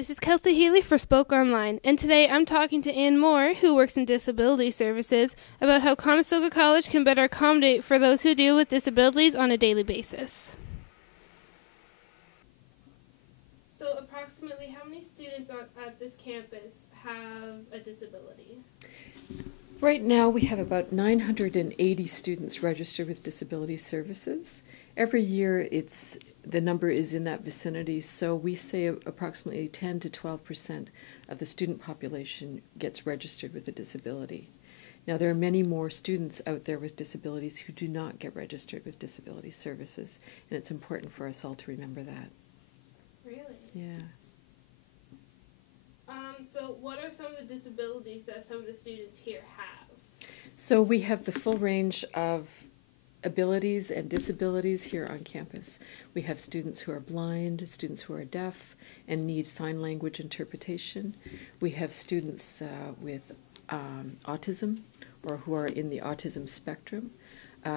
This is Kelsey Healy for Spoke Online, and today I'm talking to Ann Moore, who works in disability services, about how Conestoga College can better accommodate for those who deal with disabilities on a daily basis. So approximately how many students at this campus have a disability? Right now we have about 980 students registered with disability services. Every year the number is in that vicinity, so we say approximately 10 to 12% of the student population gets registered with a disability. Now there are many more students out there with disabilities who do not get registered with disability services, and it's important for us all to remember that. Really? Yeah. So what are some of the disabilities that some of the students here have? So we have the full range of abilities and disabilities here on campus. We have students who are blind, students who are deaf and need sign language interpretation. We have students with autism or who are in the autism spectrum.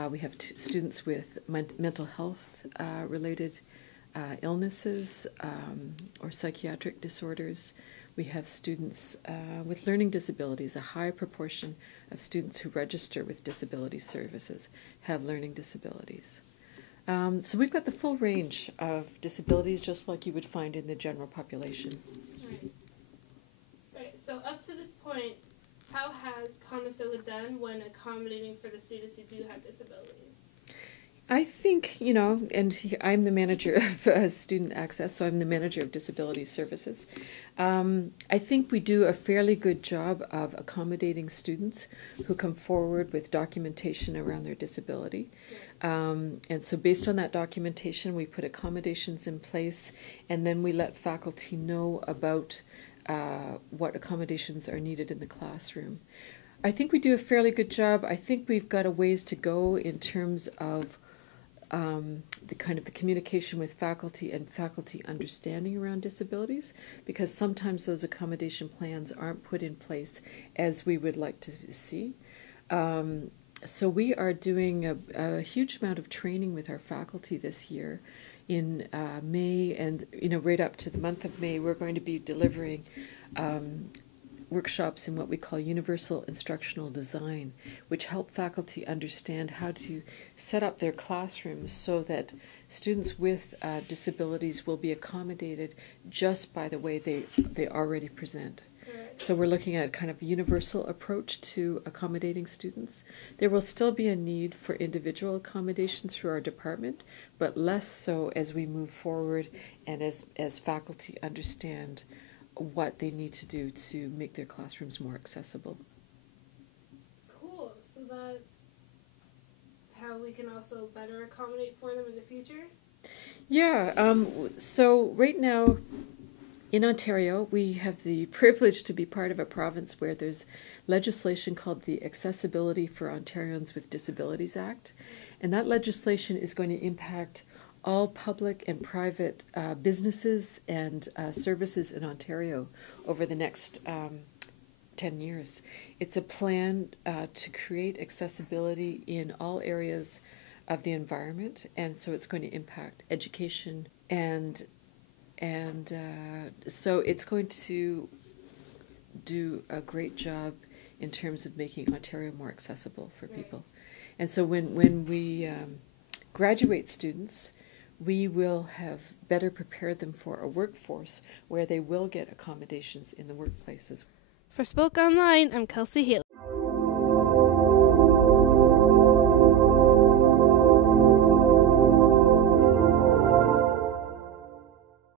We have students with mental health related illnesses or psychiatric disorders. We have students with learning disabilities. A high proportion of students who register with disability services have learning disabilities. So we've got the full range of disabilities, just like you would find in the general population. Right. So up to this point, how has Conestoga done when accommodating for the students who do have disabilities? I think, and I'm the manager of student access, so I'm the manager of disability services. I think we do a fairly good job of accommodating students who come forward with documentation around their disability. And so based on that documentation, we put accommodations in place, and then we let faculty know about what accommodations are needed in the classroom. I think we do a fairly good job. I think we've got a ways to go in terms of the communication with faculty and faculty understanding around disabilities, because sometimes those accommodation plans aren't put in place as we would like to see. So we are doing a huge amount of training with our faculty this year. In May and right up to the month of May, we're going to be delivering workshops in what we call universal instructional design, which help faculty understand how to set up their classrooms so that students with disabilities will be accommodated just by the way they already present. So we're looking at a kind of universal approach to accommodating students. There will still be a need for individual accommodation through our department, but less so as we move forward and as faculty understand what they need to do to make their classrooms more accessible. Cool. So that's how we can also better accommodate for them in the future? Yeah. So right now in Ontario, we have the privilege to be part of a province where there's legislation called the Accessibility for Ontarians with Disabilities Act. And that legislation is going to impact all public and private businesses and services in Ontario over the next 10 years. It's a plan to create accessibility in all areas of the environment, and so it's going to impact education and so it's going to do a great job in terms of making Ontario more accessible for people. And so when we graduate students, we will have better prepared them for a workforce where they will get accommodations in the workplaces. For Spoke Online, I'm Kelsey Healy.